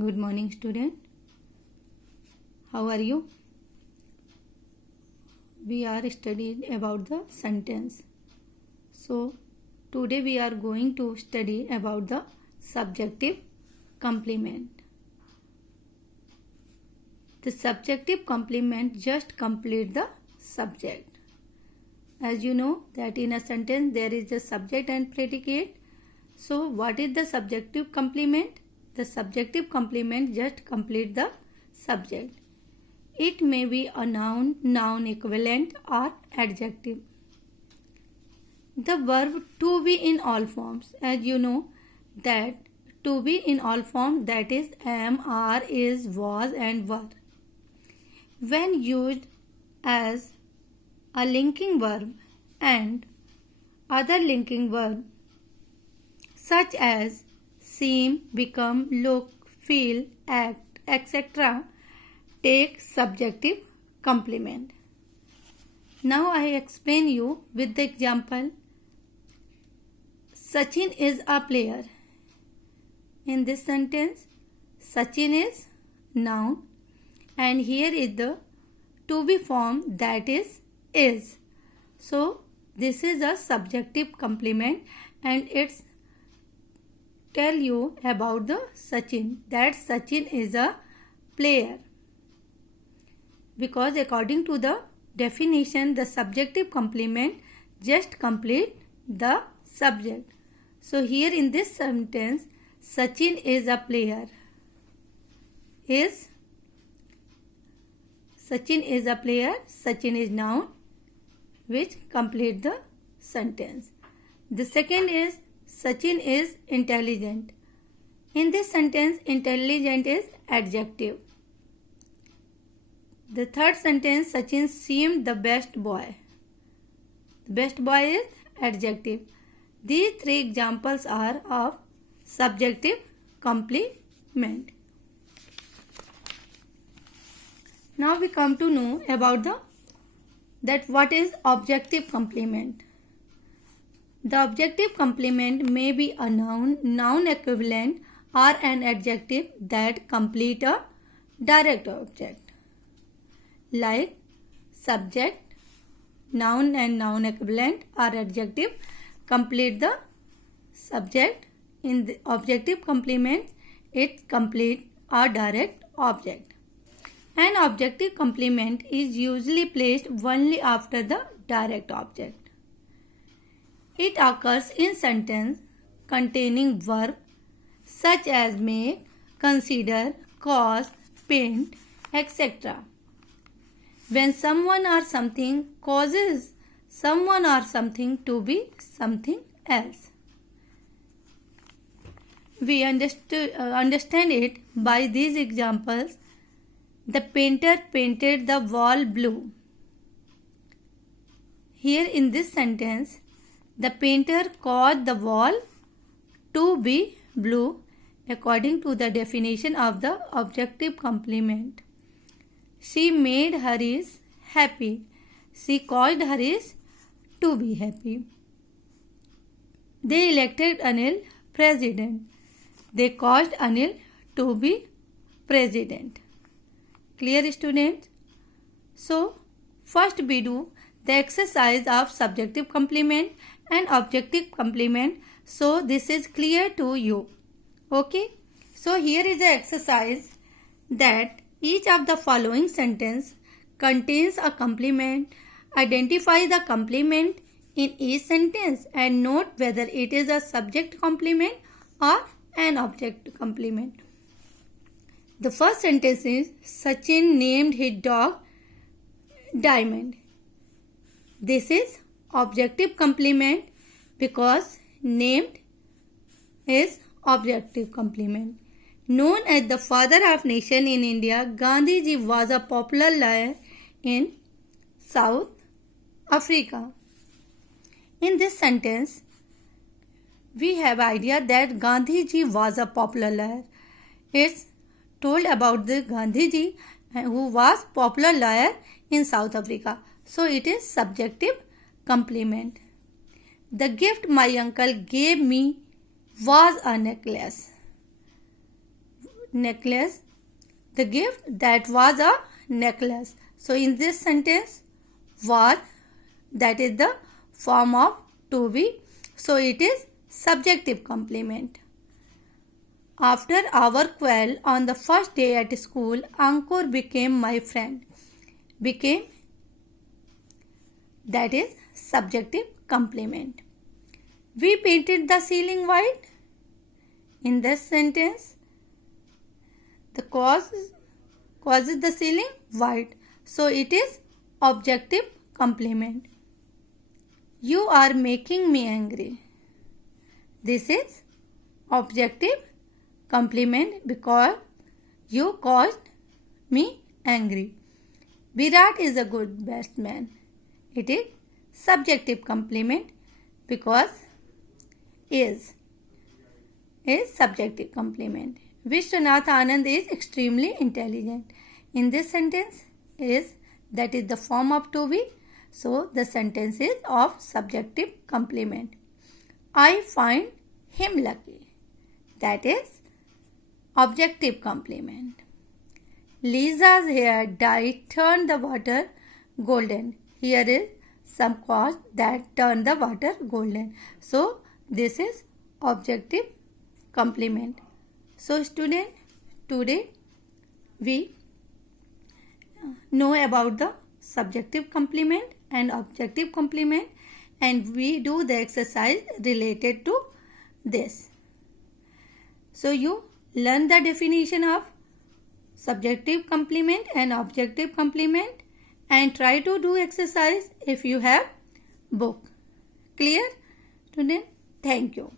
Good morning, student. How are you? We are studying about the sentence. So, today we are going to study about the subjective complement. The subjective complement just complete the subject. As you know that in a sentence there is a subject and predicate. So, what is the subjective complement? The subjective complement just complete the subject. It may be a noun, noun equivalent or adjective. The verb to be in all forms. As you know that to be in all forms, that is am, are, is, was and were. When used as a linking verb and other linking verb such as seem, become, look, feel, act, etc. take subjective complement. Now I explain you with the example. Sachin is a player. In this sentence, Sachin is noun and here is the to be form, that is. So this is a subjective complement and it's tell you about the Sachin, that Sachin is a player. Because according to the definition, the subjective complement just complete the subject. So here in this sentence, Sachin is a player. Sachin is a player. Sachin is noun which complete the sentence. The second is Sachin is intelligent. In this sentence, intelligent is adjective. The third sentence, Sachin seemed the best boy. The best boy is adjective. These three examples are of subjective complement. Now we come to know about what is objective complement. The objective complement may be a noun, noun equivalent or an adjective that complete a direct object. Like subject, noun and noun equivalent or adjective complete the subject. In the objective complement, it complete a direct object. An objective complement is usually placed only after the direct object. It occurs in sentence containing verb such as make, consider, cause, paint, etc. When someone or something causes someone or something to be something else. We understand it by these examples. The painter painted the wall blue. Here in this sentence, the painter caused the wall to be blue according to the definition of the objective complement. She made Harish happy. She caused Harish to be happy. They elected Anil president. They caused Anil to be president. Clear, students? So, first we do the exercise of subjective complement and objective complement. So, this is clear to you. Okay? So, here is the exercise that each of the following sentence contains a complement. Identify the complement in each sentence and note whether it is a subject complement or an object complement. The first sentence is Sachin named his dog Diamond. This is objective complement because named is objective complement. Known as the father of nation in India, Gandhiji was a popular lawyer in South Africa. In this sentence, we have idea that Gandhiji was a popular lawyer. It's told about the Gandhiji who was popular lawyer in South Africa. So it is subjective complement. The gift my uncle gave me was a necklace. necklace. The gift that was a necklace. So in this sentence, was, that is the form of to be. So it is subjective complement. After our quarrel on the first day at school, Ankur became my friend. Became, that is subjective complement. We painted the ceiling white. In this sentence, the causes the ceiling white. So it is objective complement. You are making me angry. This is objective complement because you caused me angry. Virat is a good batsman. It is subjective complement because is subjective complement. Vishwanath Anand is extremely intelligent. In this sentence is, that is the form of to be. So the sentence is of subjective complement. I find him lucky. That is objective complement. Lisa's hair dye turned the water golden. Here is some cause that turn the water golden. So this is objective complement. So student, today we know about the subjective complement and objective complement, and we do the exercise related to this. So you learn the definition of subjective complement and objective complement and try to do exercise if you have book. Clear? Student, thank you.